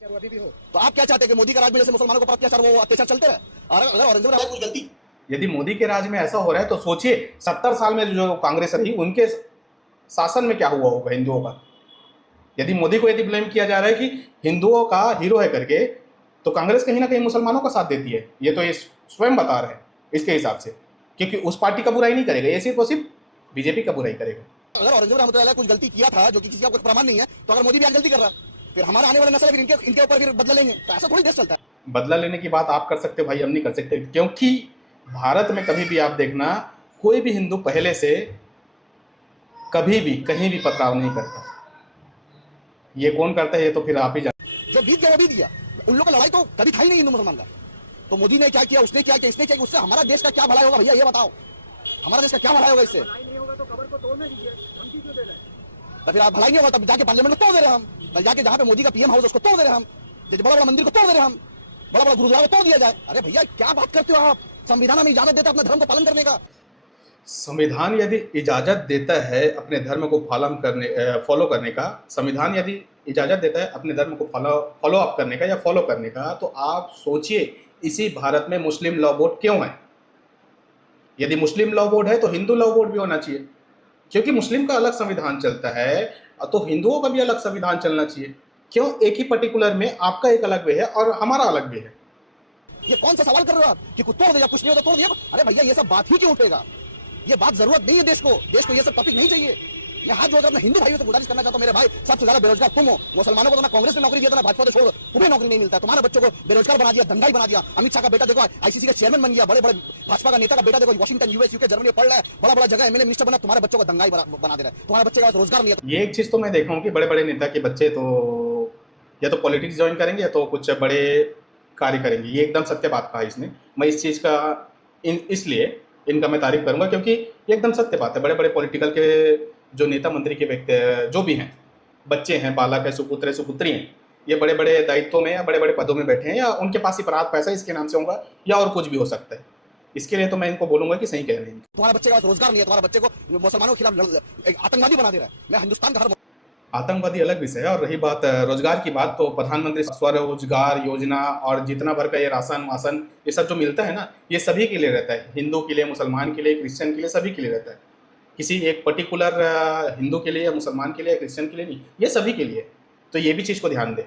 अभी भी हो तो आप क्या चाहते हैं कि मोदी का राज में जैसे मुसलमानों पर अत्याचार चलते रहे? और अगर औरंगजेब ने कुछ गलती, यदि मोदी के राज में ऐसा हो रहा है तो सोचिए 70 साल में जो कांग्रेस रही उनके शासन में क्या हुआ होगा हिंदुओं का। यदि मोदी को यदि ब्लेम किया जा रहा है कि हिंदुओं का हीरो है करके, तो कांग्रेस कहीं ना कहीं मुसलमानों का साथ देती है, ये तो ये स्वयं बता रहे हैं इसके हिसाब से, क्योंकि उस पार्टी का बुराई नहीं करेगा, ये सिर्फ और सिर्फ बीजेपी का बुराई करेगा। अगर औरंगजेब रहमतुल्लाह कुछ गलती किया था जो कि किसी का कोई प्रमाण नहीं है, तो अगर मोदी भी आज गलती कर रहा है, फिर हमारे आने वाले नस्ल फिर इनके ऊपर फिर बदला लेंगे, तो ऐसा थोड़ी देश चलता है। बदला लेने की बात आप कर सकते हो भाई, हम नहीं कर सकते, क्योंकि भारत में कभी भी आप देखना कोई भी हिंदू पहले से कभी भी कहीं भी पथराव नहीं करता। ये कौन करता है ये तो फिर आप ही जानते। जो बीत गया वो बीत गया, उन लोगों का लड़ाई तो कभी था ही नहीं हिंदू मुसलमान का। तो मोदी ने क्या किया, उसने क्या किया, इसने क्या किया, उससे हमारा देश का क्या भलाई होगा भैया, ये बताओ। हमारा देश का क्या भलाई होगा इससे? तो फिर आप भलाई नहीं होगा तब जाके पार्लियामेंट को तोड़ दे रहे हम, कल जाके जहाँ पे मोदी का पीएम हाउस उसको तोड़ दे रहे हम, बड़ा बड़ा मंदिर को तोड़ दे रहे हम, बड़ा बड़ा गुरुद्वारा को तोड़ दिया जाए। अरे भैया क्या बात करते हो आप? संविधान हमें इजाजत देता है अपने धर्म को पालन करने का। संविधान यदि इजाजत देता है अपने धर्म को फॉलो करने का, संविधान यदि इजाजत देता है अपने धर्म को फॉलो अप करने का या फॉलो करने का, तो आप सोचिए इसी भारत में मुस्लिम लॉ बोर्ड क्यों है। यदि मुस्लिम लॉ बोर्ड है तो हिंदू लॉ बोर्ड भी होना चाहिए, क्योंकि मुस्लिम का अलग संविधान चलता है तो हिंदुओं का भी अलग संविधान चलना चाहिए। क्यों एक ही पर्टिकुलर में आपका एक अलग वे है और हमारा अलग वे है। ये कौन सा सवाल कर रहे हो आप कि कुछ तोड़ दिया, कुछ नहीं होता तोड़ दिया? अरे भैया ये सब बात ही क्यों उठेगा? ये बात जरूरत नहीं है देश को ये सब टॉपिक नहीं चाहिए। मैं हाथ जोड़कर अपने हिंदू भाइयों से गुजारिश करना चाहता हूं, मेरे भाई सबसे ज्यादा बेरोजगार तुम हो। मुसलमानों को तो ना कांग्रेस ने नौकरी दिया था ना भाजपा, तो छोड़, तुम्हें नौकरी नहीं मिलता, तुम्हारे बच्चों को बेरोजगार बना दिया, दंगाई बना दिया। अमित शाह का बेटा देखो आईसीसी का चेयरमैन बन गया, बड़े बड़े भाजपा का नेता का बेटा देखो वॉशिंगटन यूएस यूके जर्मनी पढ़ रहा है, बड़ा बड़ा जगह एमएलए मिनिस्टर बना, तुम्हारे बच्चों को दंगाई बना दे रहा है, तुम्हारे बच्चे का रोजगार नहीं है। ये एक चीज तो मैं देखा हूँ कि बड़े बड़े नेता के बच्चे तो या तो पॉलिटिक्स ज्वाइन करेंगे या तो कुछ बड़े कार्य करेंगे। ये एकदम सत्य बात कहा इसने। मैं इस चीज का इसलिए इनका मैं तारीफ करूंगा क्योंकि ये एकदम सत्य बात है। बड़े बड़े पॉलिटिकल के जो नेता मंत्री के व्यक्ति जो भी हैं, बच्चे हैं, बालक है, सुपुत्र है, सुपुत्री हैं, ये बड़े बड़े दायित्वों में या बड़े बड़े पदों में बैठे हैं, या उनके पास ही परात पैसा इसके नाम से होगा या और कुछ भी हो सकता है। इसके लिए तो मैं इनको बोलूंगा कि सही कह रहे हैं। तुम्हारे बच्चे का रोजगार नहीं है, तुम्हारे बच्चे को मुसलमानों के खिलाफ आतंकवादी बना दे रहा है। मैं हिंदुस्तान का हर आतंकवादी अलग विषय है, और रही बात रोजगार की बात, तो प्रधानमंत्री स्वरोजगार योजना और जितना भर का ये राशन वासन ये सब जो मिलता है ना, ये सभी के लिए रहता है, हिंदू के लिए, मुसलमान के लिए, क्रिश्चियन के लिए, सभी के लिए रहता है। किसी एक पर्टिकुलर हिंदू के लिए या मुसलमान के लिए या क्रिश्चियन के लिए नहीं, ये सभी के लिए। तो ये भी चीज़ को ध्यान दें।